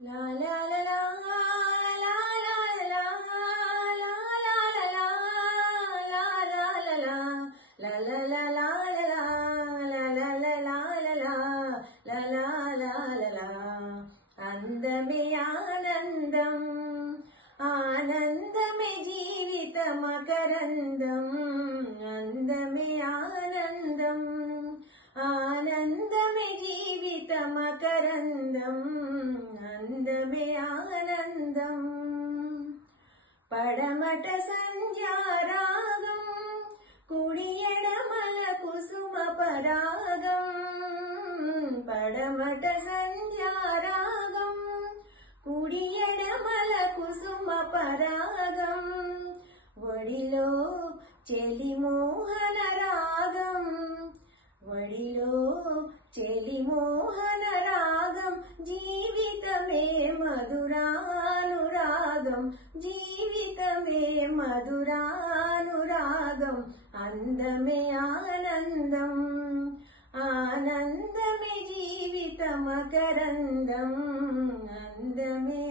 La la la la la la la la la la la la la la la la la la అందమే ఆనందం ఆనందమే జీవిత మకరందం అందమే ఆనందం ఆనందమే జీవిత మకరందం అందమే ఆనందం పడమట సంధ్యారాగం కుడి ఎడమల కుసుమ పరాగం పడమట సంధ్యారాగం కుడి ఎడమల కుసుమ పరాగం ఒడిలో చెలి మోహన రాగం ఒడిలో చెలి మోహన రాగం జీవితమే మధురానురాగం జీవితమే మధురానురాగం అందమే ఆనందం ఆనందమే జీవిత మకరందం అందమే